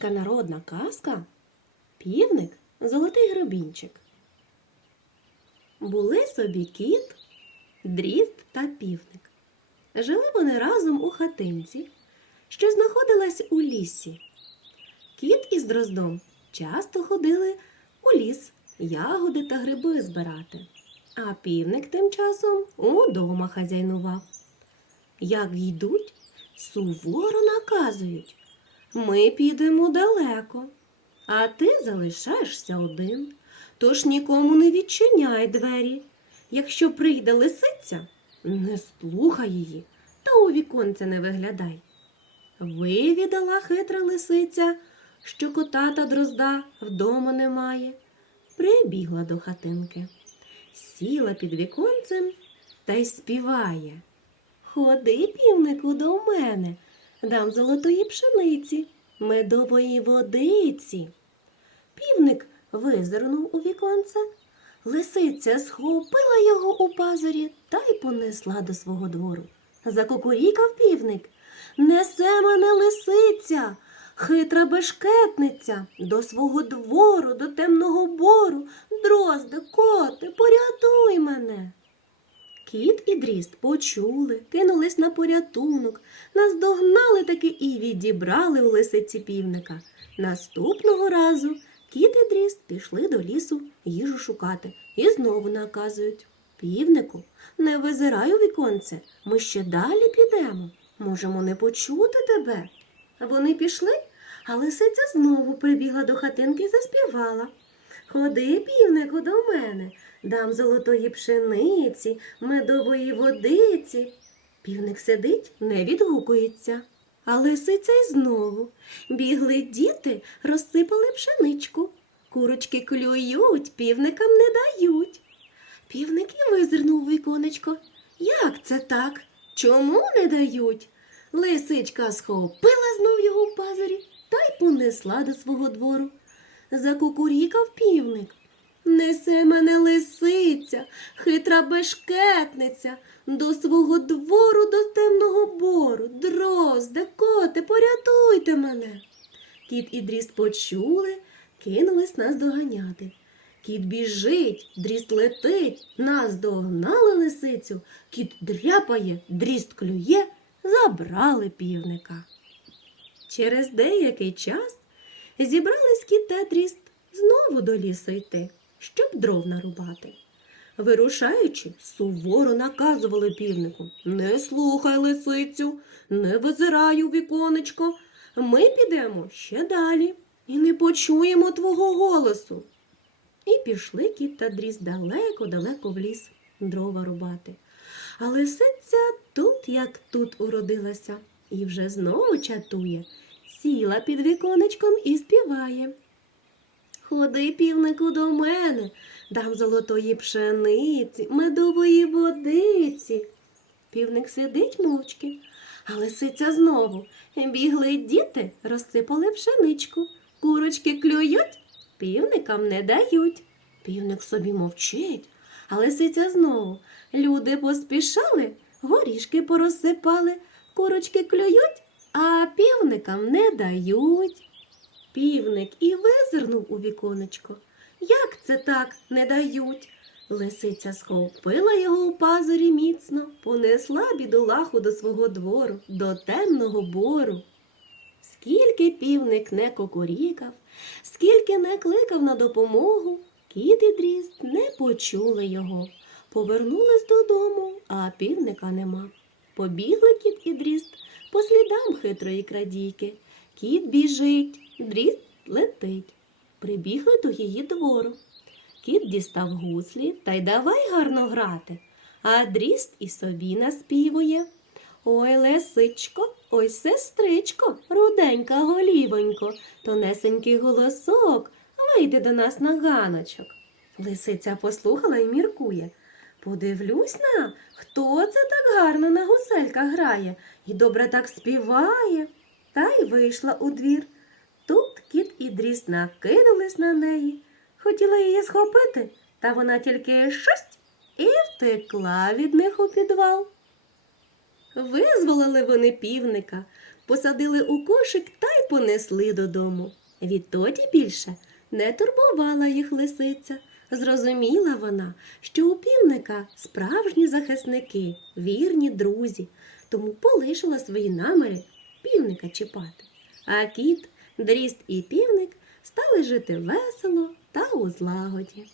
Українська народна казка Півник Золотий гребінчик. Були собі кіт, дрізд та півник. Жили вони разом у хатинці, що знаходилась у лісі. Кіт із дроздом часто ходили у ліс ягоди та гриби збирати, а півник тим часом удома хазяйнував. Як йдуть, суворо наказують. Ми підемо далеко, а ти залишаєшся один. Тож нікому не відчиняй двері. Якщо прийде лисиця, не слухай її та у віконце не виглядай. Вивідала хитра лисиця, що кота та дрозда вдома немає. Прибігла до хатинки, сіла під віконцем та й співає. Ходи, півнику, до мене, дам золотої пшениці, медової водиці. Півник визирнув у віконце. Лисиця схопила його у пазурі та й понесла до свого двору. Закукурікав півник. Несе мене лисиця, хитра бешкетниця, до свого двору, до темного бору. Дрозде, коте, порятуй мене. Кіт і дріст почули, кинулись на порятунок, наздогнали таки і відібрали у лисиці півника. Наступного разу кіт і дріст пішли до лісу їжу шукати і знову наказують. Півнику, не визирай у віконце, ми ще далі підемо. Можемо не почути тебе. Вони пішли, а лисиця знову прибігла до хатинки і заспівала. Ходи, півнику, до мене, дам золотої пшениці, медової водиці. Півник сидить, не відгукується. А лисиця й знову. Бігли діти, розсипали пшеничку. Курочки клюють, півникам не дають. Півник і визирнув віконечко. Як це так? Чому не дають? Лисичка схопила знов його в пазурі та й понесла до свого двору. Закукурікав півник. Несе мене лисиця, хитра бешкетниця, до свого двору, до темного бору. Дрозде, коте, порятуйте мене. Кіт і дріст почули, кинулись нас доганяти. Кіт біжить, дріст летить, нас догнали лисицю, кіт дряпає, дріст клює, забрали півника. Через деякий час зібрались кіт та дріст знову до лісу йти, щоб дров нарубати. Вирушаючи, суворо наказували півнику Не слухай лисицю, не визирай у віконечко. Ми підемо ще далі і не почуємо твого голосу. І пішли кіт та дріз далеко-далеко в ліс дрова рубати. А лисиця тут, як тут уродилася, і вже знову чатує, сіла під віконечком і співає. Ходи, півнику, до мене, дам золотої пшениці, медової водиці. Півник сидить мовчки, а лисиця знову. Бігли діти, розсипали пшеничку. Курочки клюють, півникам не дають. Півник собі мовчить, а лисиця знову. Люди поспішали, горішки порозсипали, курочки клюють, а півникам не дають. Півник і визирнув у віконечко. Як це так не дають? Лисиця схопила його у пазурі міцно, понесла бідолаху до свого двору, до темного бору. Скільки півник не кокорікав, скільки не кликав на допомогу, кіт і дріст не почули його. Повернулись додому, а півника нема. Побігли кіт і дріст по слідам хитрої крадійки. Кіт біжить, дріст летить. Прибігли до її двору. Кіт дістав гуслі та й давай гарно грати, а дріст і собі наспівує. Ой, лисичко, ой, сестричко, руденька голівонько, тонесенький голосок, вийди до нас на ганочок. Лисиця послухала і міркує. Подивлюсь на, хто це так гарно на гусельках грає і добре так співає. Та й вийшла у двір. Тут кіт і дріст накинулись на неї. Хотіла її схопити, та вона тільки шость і втекла від них у підвал. Визволили вони півника, посадили у кошик та й понесли додому. Відтоді більше не турбувала їх лисиця. Зрозуміла вона, що у півника справжні захисники, вірні друзі, тому полишила свої наміри півника чіпати. А кіт, дріст і півник стали жити весело та у злагоді.